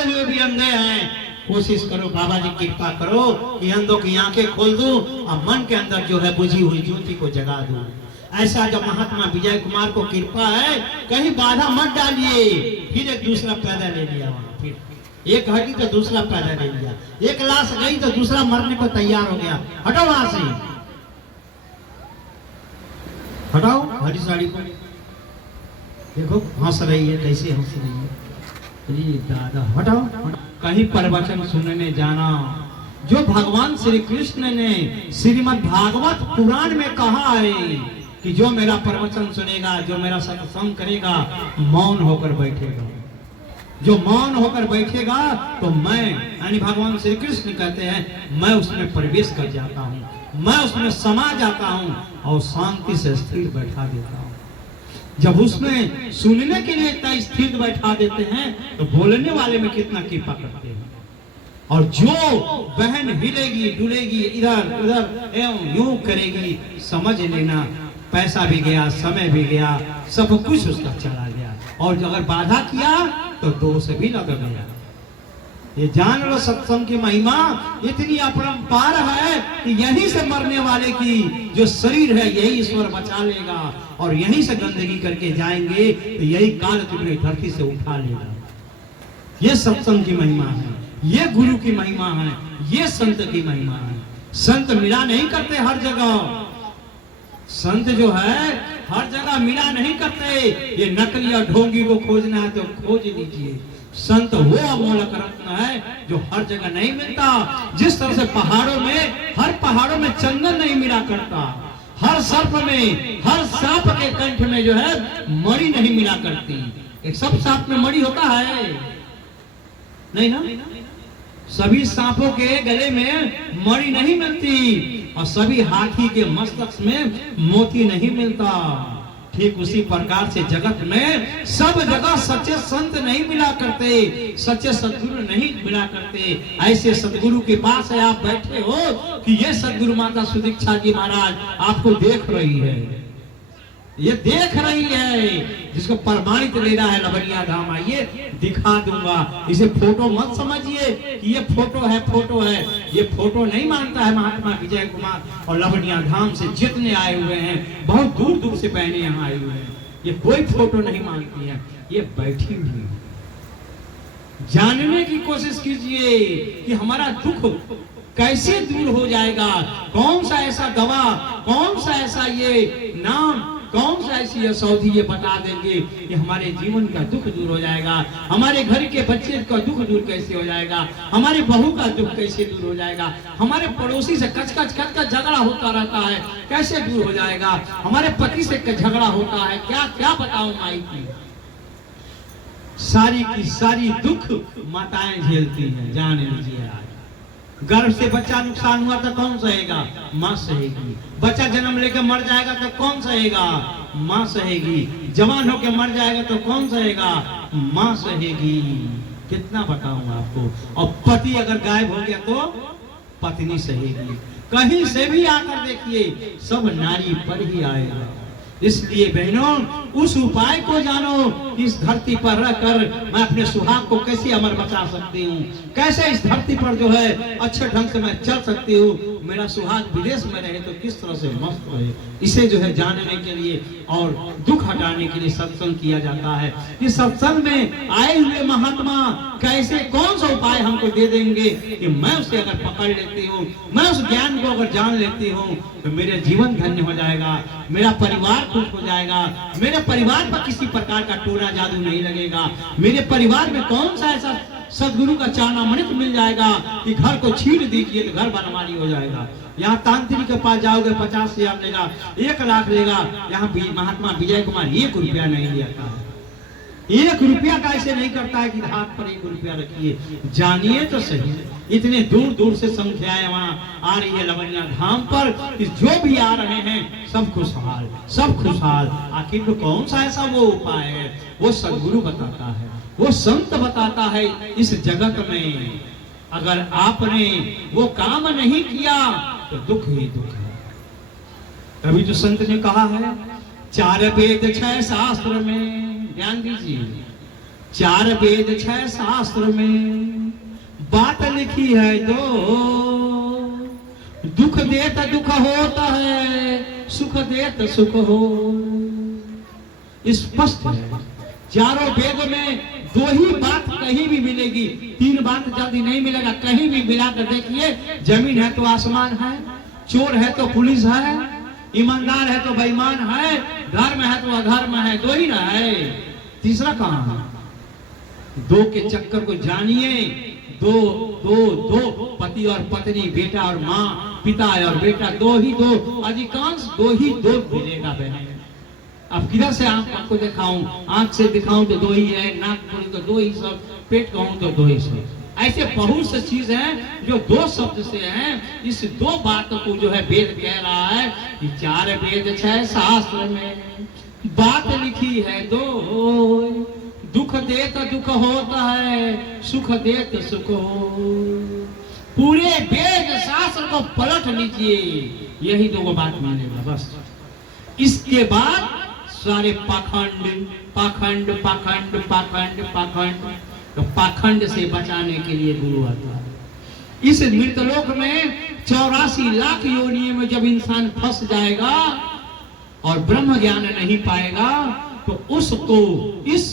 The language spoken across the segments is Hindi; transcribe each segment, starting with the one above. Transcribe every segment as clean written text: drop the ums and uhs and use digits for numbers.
होते हुए भी अंधे हैं, कोशिश करो बाबा जी कृपा करो कि अंधों की आंखें खोल दूं और मन के अंदर जो है बुझी हुई ज्योति को जगा दूं। ऐसा जब महात्मा विजय कुमार को कृपा है, कहीं बाधा मत डालिए। फिर एक दूसरा पैदा ले लिया वहां, फिर एक हटी तो दूसरा पैदा ले लिया, एक लाश गई तो दूसरा मरने को तैयार हो गया। हटो वहां से, हटाओ हरी साड़ी को। देखो हंस रही है, कैसे हंस रही है, अरे दादा हटाओ। कहीं प्रवचन सुनने जाना, जो भगवान श्री कृष्ण ने श्रीमद् भागवत पुराण में कहा है कि जो मेरा प्रवचन सुनेगा, जो मेरा सत्संग करेगा, मौन होकर बैठेगा। जो मौन होकर बैठेगा तो मैं, यानी भगवान श्री कृष्ण कहते हैं, मैं उसमें प्रवेश कर जाता हूँ, मैं उसमें समा जाता हूँ और शांति से स्थिर बैठा देता हूँ। जब उसमें सुनने के लिए इतना स्थिर बैठा देते हैं तो बोलने वाले में कितना कृपा करते हैं। और जो बहन हिलेगी डुलेगी, इधर उधर एवं यूं करेगी, समझ लेना पैसा भी गया, समय भी गया, सब कुछ उसका चला गया। और अगर बाधा किया तो दोष भी लग गया। ये जान लो सत्संग की महिमा इतनी अपरंपार है कि यहीं से मरने वाले की जो शरीर है यही ईश्वर बचा लेगा, और यहीं से गंदगी करके जाएंगे तो यही काल तुम्हें धरती से उठा लेगा। ये सत्संग की महिमा है, ये गुरु की महिमा है, ये संत की महिमा है। संत मिला नहीं करते हर जगह, संत जो है हर जगह मिला नहीं करते। ये नकली और ढोंगी को खोजना है तो खोज लीजिए। संत वो अमोलक रत्न है जो हर जगह नहीं मिलता। जिस तरह से पहाड़ों में, हर पहाड़ों में चंदन नहीं मिला करता, हर सर्प में, हर सांप के कंठ में जो है मणि नहीं मिला करती। एक सब सांप में मणि होता है नहीं ना? सभी सांपों के गले में मणि नहीं मिलती और सभी हाथी के मस्तक में मोती नहीं मिलता। ठीक उसी प्रकार से जगत में सब जगह सच्चे संत नहीं मिला करते, सच्चे सदगुरु नहीं मिला करते। ऐसे सदगुरु के पास है आप बैठे हो कि ये सदगुरु माता सुदीक्षा जी महाराज आपको देख रही है, ये देख रही है, जिसको प्रमाणित लेना है लबनिया धाम आइए दिखा दूंगा। इसे फोटो मत समझिए कि ये फोटो है, फोटो है, ये फोटो नहीं मानता है महात्मा विजय कुमार। और लबनिया धाम से जितने आए हुए हैं, बहुत दूर दूर से बहने यहाँ आए हुए हैं, ये कोई फोटो नहीं मानती है, ये बैठी हुई है। जानने की कोशिश कीजिए कि हमारा दुख कैसे दूर हो जाएगा। कौन सा ऐसा दवा, कौन सा ऐसा ये नाम, कौन सा ऐसी औषधि ये बता देंगे कि हमारे जीवन का दुख दूर हो जाएगा, हमारे घर के बच्चे का दुख दूर कैसे हो जाएगा, हमारे बहू का दुख कैसे दूर हो जाएगा, हमारे पड़ोसी से कच झगड़ा होता रहता है कैसे दूर हो जाएगा, हमारे पति से झगड़ा होता है, क्या क्या बताऊं माई की। सारी की सारी दुख माताएं झेलती हैं, जान लीजिए। आज गर्भ से बच्चा नुकसान हुआ तो कौन सहेगा? माँ सहेगी। बच्चा जन्म लेकर मर जाएगा तो कौन सहेगा? माँ सहेगी। जवान होकर मर जाएगा तो कौन सहेगा? माँ सहेगी। कितना बताऊं आपको। और पति अगर गायब हो गया तो पत्नी सहेगी। कहीं से भी आकर देखिए, सब नारी पर ही आएगा। इसलिए बहनों, उस उपाय को जानो कि इस धरती पर रहकर मैं अपने सुहाग को कैसे अमर बचा सकती हूँ, कैसे इस धरती पर जो है अच्छे ढंग से मैं चल सकती हूँ, मेरा सुहाग विदेश में रहे तो किस तरह से मस्त रहे। इसे जो है जानने के लिए और दुख हटाने के लिए सत्संग किया जाता है। इस सत्संग में आए हुए महात्मा कैसे कौन सा उपाय हमको दे देंगे कि मैं उसे अगर पकड़ लेती हूँ, मैं उस ज्ञान को अगर जान लेती हूँ तो मेरे जीवन धन्य हो जाएगा, मेरा परिवार खुश हो जाएगा, मेरे परिवार पर किसी प्रकार का टोना जादू नहीं लगेगा, मेरे परिवार में कौन सा ऐसा सदगुरु का चारणामृत मिल जाएगा कि घर को छीन दीजिए तो घर बनवानी हो जाएगा। यहाँ तांत्रिक के पास जाओगे 50,000 लेगा, 1 लाख लेगा। यहाँ महात्मा विजय कुमार 1 रुपया नहीं लेता है। 1 रुपया का ऐसे नहीं करता है कि हाथ पर 1 रुपया रखिए। जानिए तो सही, इतने दूर दूर से संख्याएं वहाँ आ रही है लवनिया धाम पर, जो भी आ रहे हैं सब खुशहाल, सब खुशहाल। आखिर तो कौन सा ऐसा वो उपाय है? वो सदगुरु बताता है, वो संत बताता है। इस जगत में अगर आपने वो काम नहीं किया तो दुख ही दुख है। तभी जो संत ने कहा है 4 वेद 6 शास्त्र में, ध्यान दीजिए, 4 वेद 6 शास्त्र में बात लिखी है दुख दे तो दुख होता है, सुख दे तो सुख हो। स्पष्ट है, चारों वेद में 2 ही बात कहीं भी मिलेगी, 3 बात जल्दी नहीं मिलेगा। कहीं भी मिलाकर देखिए, जमीन है तो आसमान है, चोर है तो पुलिस है, ईमानदार है तो बेईमान है, धर्म है तो अधर्म है, 2 ही ना है, तीसरा कहां है? 2 के चक्कर को जानिए, दो पति और पत्नी, बेटा और माँ, पिता और बेटा, 2 ही 2, अधिकांश 2 ही 2 मिलेगा बहन। अब किधर से आपको दिखाऊं? आंख से दिखाऊं तो 2 ही है, नाक बोलूं तो 2 ही सब, पेट कहूं तो 2 ही सब। ऐसे बहुत से चीज हैं जो 2 शब्द से हैं। इस 2 बात को जो है वेद कह रहा है कि 4 वेद 6 शास्त्र में बात लिखी है 2, दुख दे तो दुख होता है, सुख दे तो सुख हो। पूरे वेद शास्त्र को पलट लीजिए, यही 2 बात मिलेगा बस। इसके बाद सारे पाखंड पाखंड पाखंड पाखंड पाखंड, तो पाखंड से बचाने के लिए गुरु आता है। इस मृतलोक में 84 लाख योनियों में जब इंसान फंस जाएगा और ब्रह्म ज्ञान नहीं पाएगा, तो उसको इस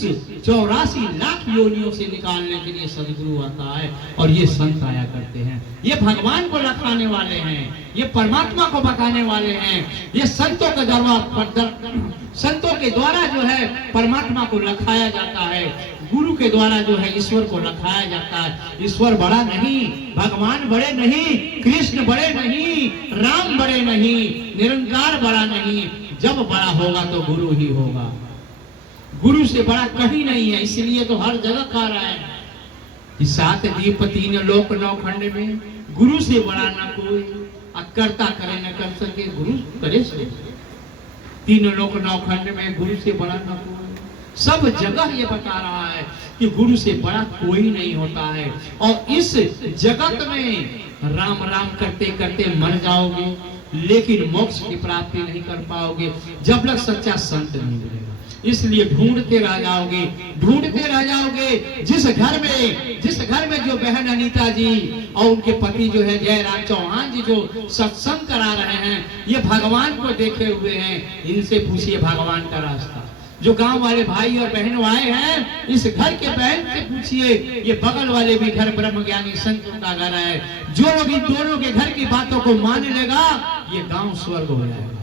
84 लाख योनियों से निकालने के लिए सदगुरु आता है। और ये संत आया करते हैं, ये भगवान को लखाने वाले हैं, ये परमात्मा को बताने वाले हैं। ये संतों के संतों के द्वारा जो है परमात्मा को लखाया जाता है, गुरु के द्वारा जो है ईश्वर को लखाया जाता है। ईश्वर बड़ा नहीं, भगवान बड़े नहीं, कृष्ण बड़े नहीं, राम बड़े नहीं, निरंकार बड़ा नहीं। जब बड़ा होगा तो गुरु ही होगा, गुरु से बड़ा कहीं नहीं है। इसलिए तो हर जगह कह रहा है कि 7 दीप 3 लोक 9 खंड में, गुरु से बड़ा न कोई, करता करे न कर सके, गुरु करे से। 3 लोक 9 खंड में गुरु से बड़ा न कोई। सब जगह ये बता रहा है कि गुरु से बड़ा कोई नहीं होता है। और इस जगत में राम राम करते करते मर जाओगे, लेकिन मोक्ष की प्राप्ति नहीं कर पाओगे जब तक सच्चा संत नहीं मिलेगा। इसलिए ढूंढते रह जाओगे, ढूंढते रह जाओगे। जिस घर में जो बहन अनीता जी और उनके पति जो है जयराम चौहान जी जो सत्संग करा रहे हैं, ये भगवान को देखे हुए हैं। इनसे पूछिए भगवान का रास्ता। जो गांव वाले भाई और बहनों आए हैं, इस घर के बहन से पूछिए, ये बगल वाले भी घर ब्रह्मज्ञानी संतों का घर है। जो लोग इन दोनों के घर की बातों को मान लेगा, ये गांव स्वर्ग हो जाएगा।